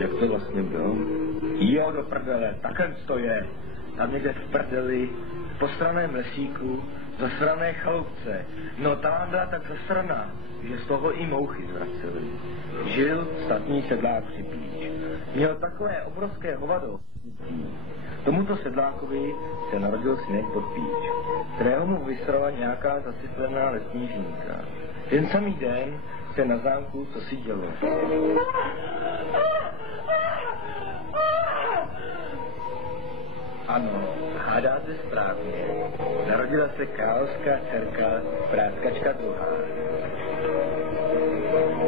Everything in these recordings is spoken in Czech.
jak to vlastně bylo? Jo, do prdele, takhle to je. Tam někde v prdeli, v postraném lesíku, zasrané chaloupce. No tam byla tak zasraná, že z toho i mouchy zvracely. Žil statný sedlák Připíč. Měl takové obrovské hovado. Tomuto sedlákovi se narodil synek Podpíč, kterého mu vysrala nějaká zasyplená lesní žínka. Ten samý den se na zámku co si dělo. Ano, hádáte správně. Narodila se královská dcerka Práskačka druhá.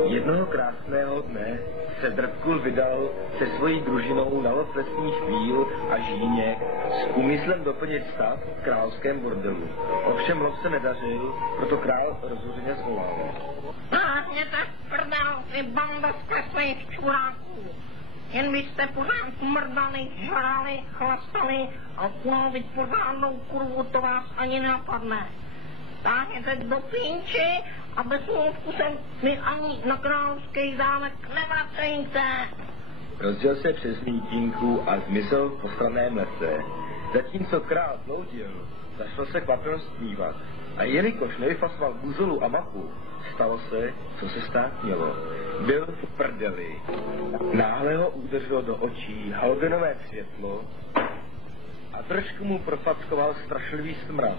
Jednoho krásného dne se Drtkul vydal se svojí družinou na lov lesních víl a žíněk s úmyslem doplnit stav v královském bordelu. Ovšem lov se nedařil, proto král rozhořeně zvolal. Táhněte prdel, ty banda skleslých čuráků. Jen byste pořádku mrdali, žrali, chlastali a ulovit pořádnou kurvu, to vás ani nenapadne. Táhněte do pínči a bez mluvkusem mi ani na královský zámek nevracejte. Rozděl se přes mítinku a zmizel v postraném lese. Zatímco král bloudil, zašlo se kvapem snívat. A jelikož nevyfasoval buzolu a mapu, stalo se, co se stát mělo. Byl v prdeli. Náhle ho udeřilo do očí halogenové světlo a trošku mu profackoval strašlivý smrad.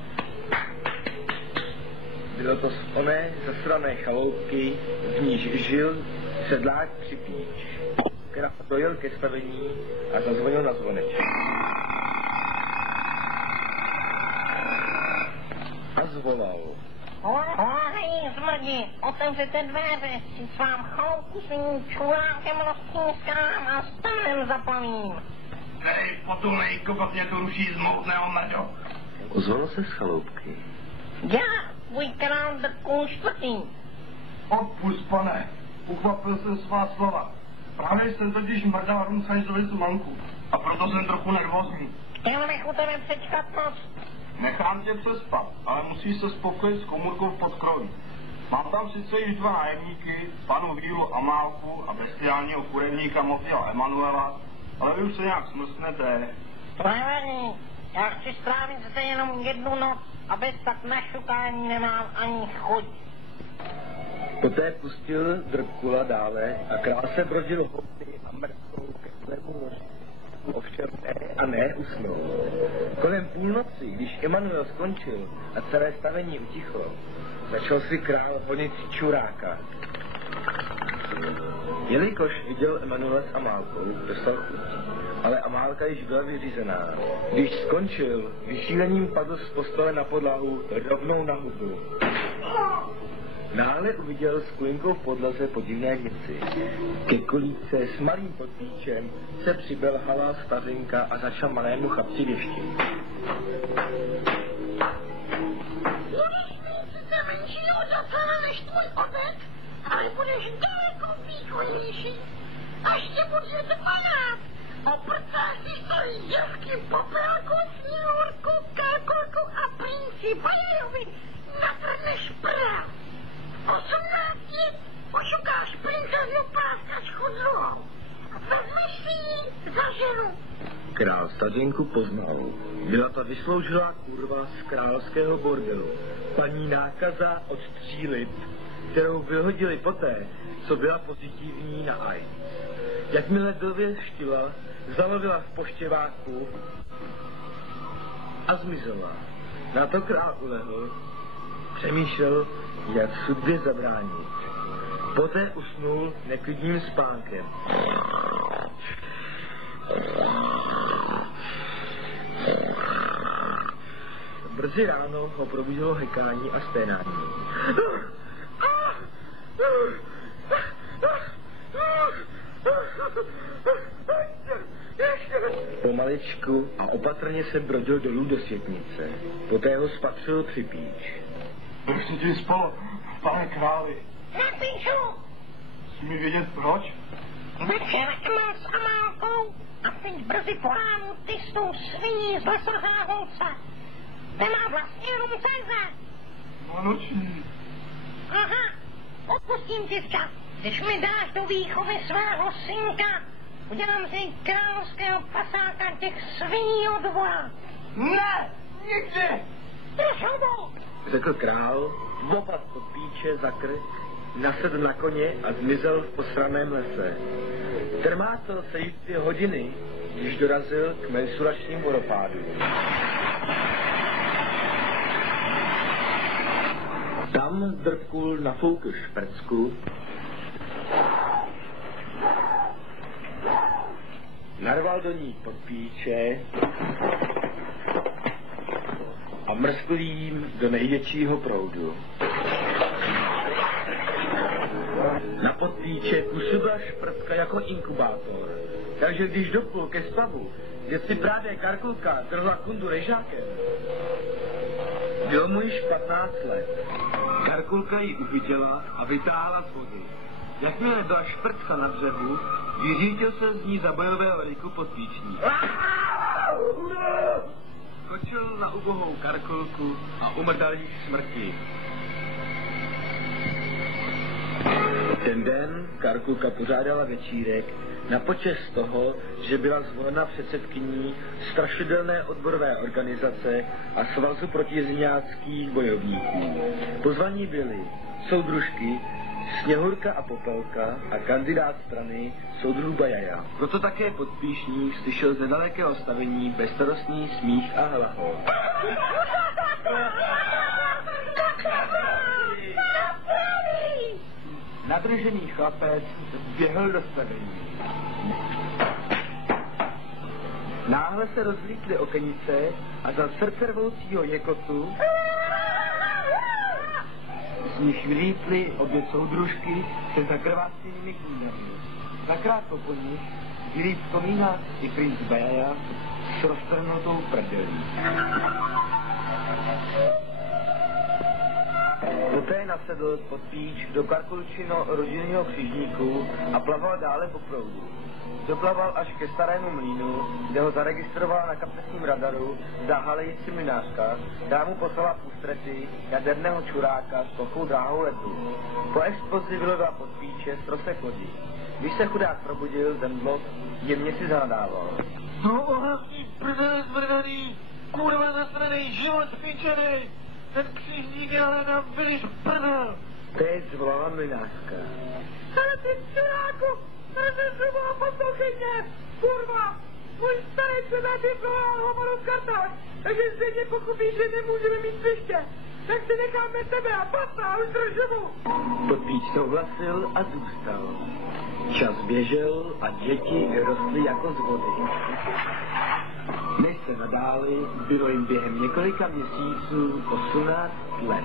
Bylo to z oné zasrané chaloupky, v níž žil sedlák Připíč. Král dojel ke stavení a zazvonil na zvoneček. A zvolal. Hej, zmrdi, otevřete dveře, si s vám chaloupku svým čurákem rozkýskám a stánem zapalím. Hej, potulej, kokot mě to ruší z moutného medo. Ozvalo se z chaloupky. Já, tvůj král Drtkul čtvrtý. Odpust, pane, uchvapil jsem svá slova. Právě jsem totiž mrdal Rumcajzovi zumanku a proto jsem trochu nervózní. Chtěl bych u tebe přečkat noc. Nechám tě přespat, ale musíš se spokojit s komůrkou v podkroví. Mám tam sice již 2 nájemníky, panu Vílu Amálku a bestiálního kurevníka Motila Emanuela, ale vy už se nějak smrsknete. To nevadí, já chci strávit zde jenom 1 noc a bez tak na šukání nemám ani chuť. Poté pustil Drtkula dále a král se brodil houby a mrtvou ke svému loži. Ovšem ne usnul. Kolem půlnoci, když Emanuel skončil a celé stavení utichlo, začal si král honit čuráka. Jelikož viděl Emanuela s Amálkou, dostal chuť, ale Amálka již byla vyřízená. Když skončil, vyšílením padl z postele na podlahu rovnou na hubu. Náhle uviděl s kulinkou v podlaze podivné věci. Ke kolíce s malým Podpíčem se přibelhala stařenka a začal malému chlapci věštit. Budeš mít sice menšího docela než tvůj otec, ale budeš daleko výkonnější. Až tě bude dvanáct, oprcáš si stojí děvky Popelku, Sníhurku, Kalkulku a princi Bajejovi, natrhneš prát. 18 ošukáš princeznu Práskačku druhou. Vezmeš si ji za ženu. Král stařenku poznal. Byla to vysloužilá kurva z královského bordelu. Paní Nákaza od 3 lit, kterou vyhodili poté, co byla pozitivní na AIDS. Jakmile dověštila, zalovila v poštěváku a zmizela. Na to král ulehl. Přemýšlel, jak sudbě zabránit. Poté usnul neklidným spánkem. Brzy ráno ho probudilo hekání a sténání. Pomaličku a opatrně se brodil dolů do světnice. Poté ho spatřil Připíč. Jak se ti spalo, pane králi? Napíšu! Smí vědět proč? Večer Emil s Amálkou a teď brzy po ránu ty s tou sviní z lesozáholce. Nemá vlastně Rumcajze. Vánoční. Aha, odpustím ti včas, když mi dáš do výchovy svého synka udělám si královského pasáka těch sviní od dvora. Ne, nikdy! Trošku! Řekl král, dopad pod píče za krk, nasedl na koně a zmizel v posraném lese. Trmácel se jí 2 hodiny, když dorazil k mensuračnímu vodopádu. Tam zdrkul nafoukl šprcku, narval do ní pod píče a mrskl jím do největšího proudu. Na podpíče působila šprcka jako inkubátor, takže když doplul ke stavu, kde si právě Karkulka trhla kundu režákem, bylo mu již 15 let. Karkulka ji uchytila a vytáhla z vody. Jakmile byla šprcka na břehu, vyřítil se z ní za bojové veliku podpíčník. Skočil na ubohou Karkulku a umrdal jí k smrti. Ten den Karkulka pořádala večírek na počest toho, že byla zvolena předsedkyní strašidelné odborové organizace a svazu protiziňáckých bojovníků. Pozvaní byli soudružky Sněhurka a Popelka a kandidát strany soudruh Bajaja. Proto také podpíšník slyšel z nedalekého stavení bezstarostný smích a hlahol. Nadržený chlapec běhl do stavení. Náhle se rozvlíkly okenice a za srdce rvoucího jekotu z nich vylítly obě soudružky se zakrvácenými kůňami. Zakrátko po nich vylít z komína i princ Bajaja s roztrhnutou prdelí. Poté nasedl pod píč do Karkulčino rodinného křižníku a plaval dále po proudu. Doplaval až ke starému mlýnu, kde ho zaregistrovala na kapesním radaru záhalející mlynářka, která mu poslala v ústrety jaderného čuráka s plochou dráhou letu. Po explozi vylovila pod píče strosek lodi. Když se chudák probudil, zemdlot, jemně si zanadával. No ohlasný prdele zmrdaný, kurva zasranej, život spíčenej, ten křižník je ale na byliš prdel. Teď zvolala mlynářka. Ale ty čuráku, prezentrubu a poslouchejte, kurva, můj starý se nadiploval hovoru v kartách, takže zřejmě pochopí, že nemůžeme mít sviště. Tak si necháme tebe a basta, už držu. Podpíč souhlasil a zůstal. Čas běžel a děti rostly jako z vody. Než se nadáli, bylo jim během několika měsíců 18 let.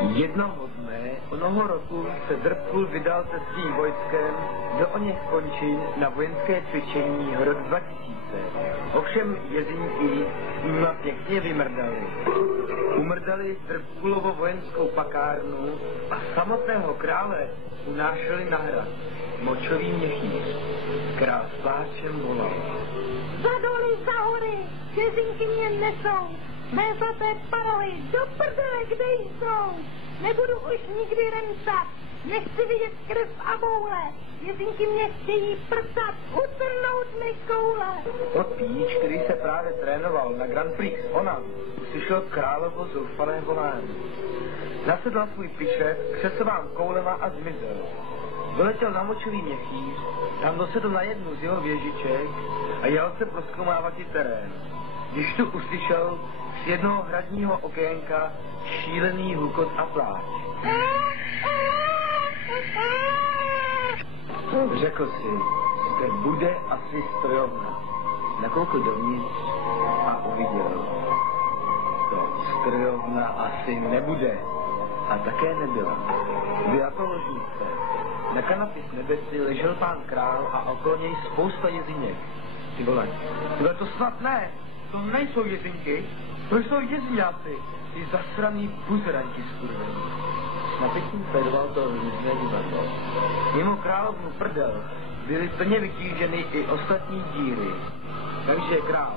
Jednoho dne, onoho roku, se Drpkul vydal se svým vojskem do oněch končin na vojenské cvičení rok 2000. Ovšem jezinky s pěkně vymrdali. Umrdali Drpkulovo vojenskou pakárnu a samotného krále unášeli na hrad. Močový měchýř. Král s pláčem volal. Za doly, za hory, jezinky mě nesou, mé zlaté paraly, do prdele, kde jsou. Nebudu už nikdy remcat, nechci vidět krev a boule, jezinky mě chtějí prcat, utrhnout mi koule. Podpíč, který se právě trénoval na Grand Prix Ona, uslyšel královo zoufalé volání. Nasedl na svůj pišet, křesovám koulema a zmizel. Doletěl na močový měchýř, tam dosedl na jednu z jeho věžiček a jel se prozkoumávat i terén. Když tu uslyšel z jednoho hradního okénka šílený hukot a pláč. Řekl si, zde bude asi strojovna. Nakoukl dovnitř a uviděl. To strojovna asi nebude. A také nebyla. Byla to ložnice. Na kanapě s nebesy ležel pán král a okolo něj spousta jeziněk. Ty vole, to snad ne, to nejsou jezinky, to jsou jezňáci, ty zasraný buzeranti skurvení. S napětím sledoval to různé divadlo. Mimo královnu prdel byly plně vytíženy i ostatní díry. Takže král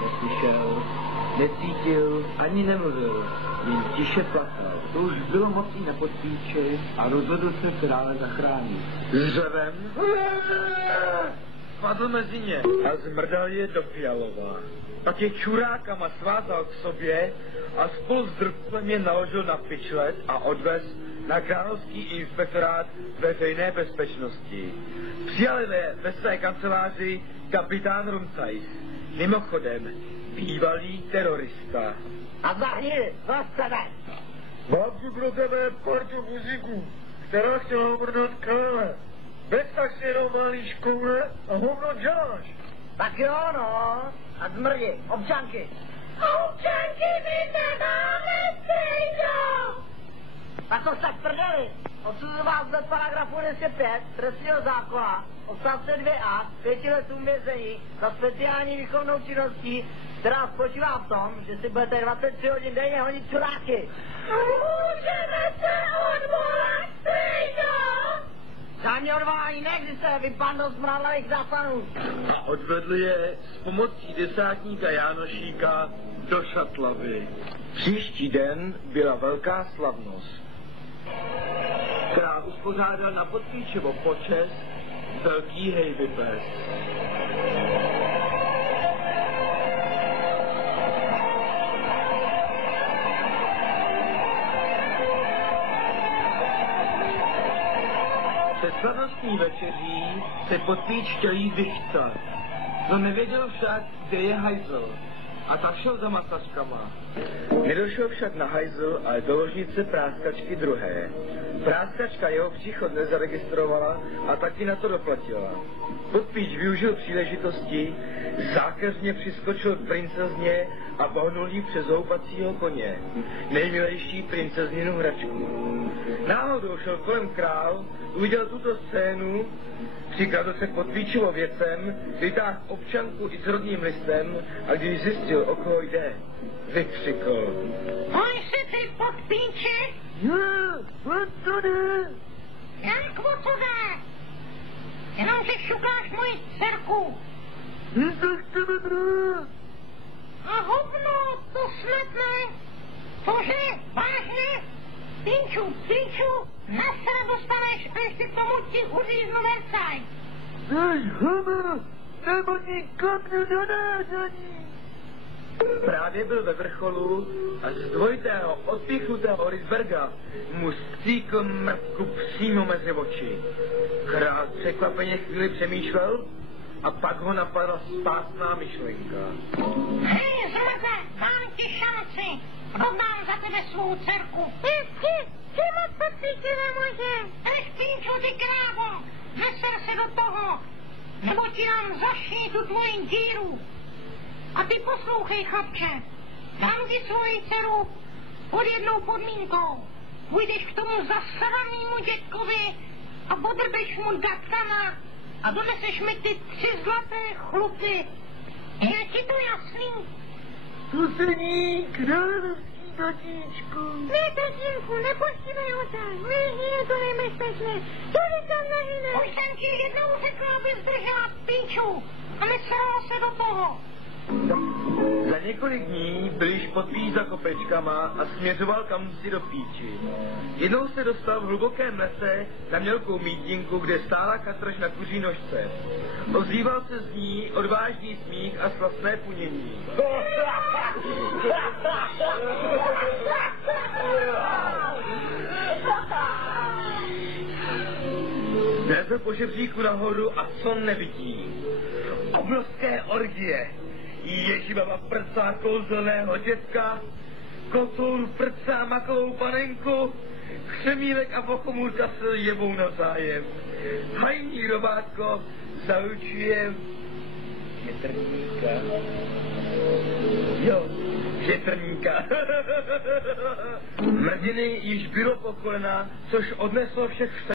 neslyšel, necítil, ani nemluvil, jen tiše plakal. To už bylo mocí na podpíči a rozhodl se krále zachránit. S řevem spadl mezi ně a zmrdal je do Fialova. Pak je čurákama svázal k sobě a spolu s drpem je naložil na pyčlet a odvez na Královský inspektorát veřejné bezpečnosti. Přijali ve své kanceláři kapitán Rumcajs, mimochodem bývalý terorista. A zahni, zastavej! Mám tu pro tebe partu muziků, která chtěla obrnout krále. Bez tak si jenom malý škoule a hovno děláš. Tak jo, no. A zmrdi, občanky. Občanky my nemáme, Stejdo! Tak to tak prdeli. Odsuzuji vás do paragrafu 205 trestního zákona, odstavce 2a, 5 letům vězení za speciální výchovnou činností, která spočívá v tom, že si budete 23 hodin denně honit čuráky. Můžeme se odvolat, Stejdo! Žádný odvolání neexistuje, vy bando zmradlavých zápanů. a odvedl je s pomocí desátníka Jánošíka do Šatlavy. Příští den byla velká slavnost. Král uspořádal na Podpíčevo počest velký hejvyples. Se slavnostní večeří se Podpíč chtěl jít vychcat. No nevěděl však, kde je hajzl. A tak šel za masačkama. Nedošel však na hajzl, ale do ložnice práskačky druhé. Práskačka jeho příchod nezaregistrovala a taky na to doplatila. Podpíč využil příležitosti, zákeřně přiskočil k princezně a bohnul jí přes houpacího koně, nejmilejší princezninu hračku. Náhodou šel kolem král, uviděl tuto scénu, přikladl se k Podpíčovo věcem, vytáhl občanku i s rodným listem a když zjistil, o koho jde, vykřikl. Pojď si ty Podpíče! On to jde. Jak o to jde? Jenomže šukáš moji dcerku. Nezachteme brát. A hovno, to snad ne. Cože, vážně? Pinču, na se dostaneš, až ty tomu ti uříznu vercaj. Náš homo, nebo nikopnu do nádání. Právě byl ve vrcholu a z dvojitého odpíchnutého Risberga mu stříkl mrtku přímo mezi oči. Král překvapeně chvíli přemýšlel a pak ho napadla spásná myšlenka. Hej, zmrde, dám ti šanci. Prodám za tebe svou dcerku. Ty moc Podpíče nemůže. Pinču, ty krávo, neser se do toho, nebo ti dám zašít tu tvoji díru. A ty poslouchej, chlapče, dám ti svoji dceru pod jednou podmínkou. Půjdeš k tomu zasranému dětkovi a podrbeš mu datkana a doneseš mi ty 3 zlaté chlupy. Je ti to jasný? To se ní královský tatíčku. Ne, tatínku, nepustíme ho tam. Je to nebezpečné. Co vy tam nahyne? Už jsem ti jednou řekla, aby zdržela Pinču a nesrala se do toho. Za několik dní byl již Podpíč za kopečkama a směřoval kam si do píči. Jednou se dostal v hlubokém lese na mělkou mítinku, kde stála katrž na kuří nožce. Ozýval se z ní odvážný smích a slastné punění. Vlezl po žebříku nahoru a co nevidí? Obrovské orgie. Ježibaba prcá kouzelného dětka, kotoul prcá makovou panenku, křemílek a pochomůrka se jebou navzájem. Hajní robátko zaručuje větrníka. Jo, větrníka. Mrdiny již bylo po kolena, což odneslo všech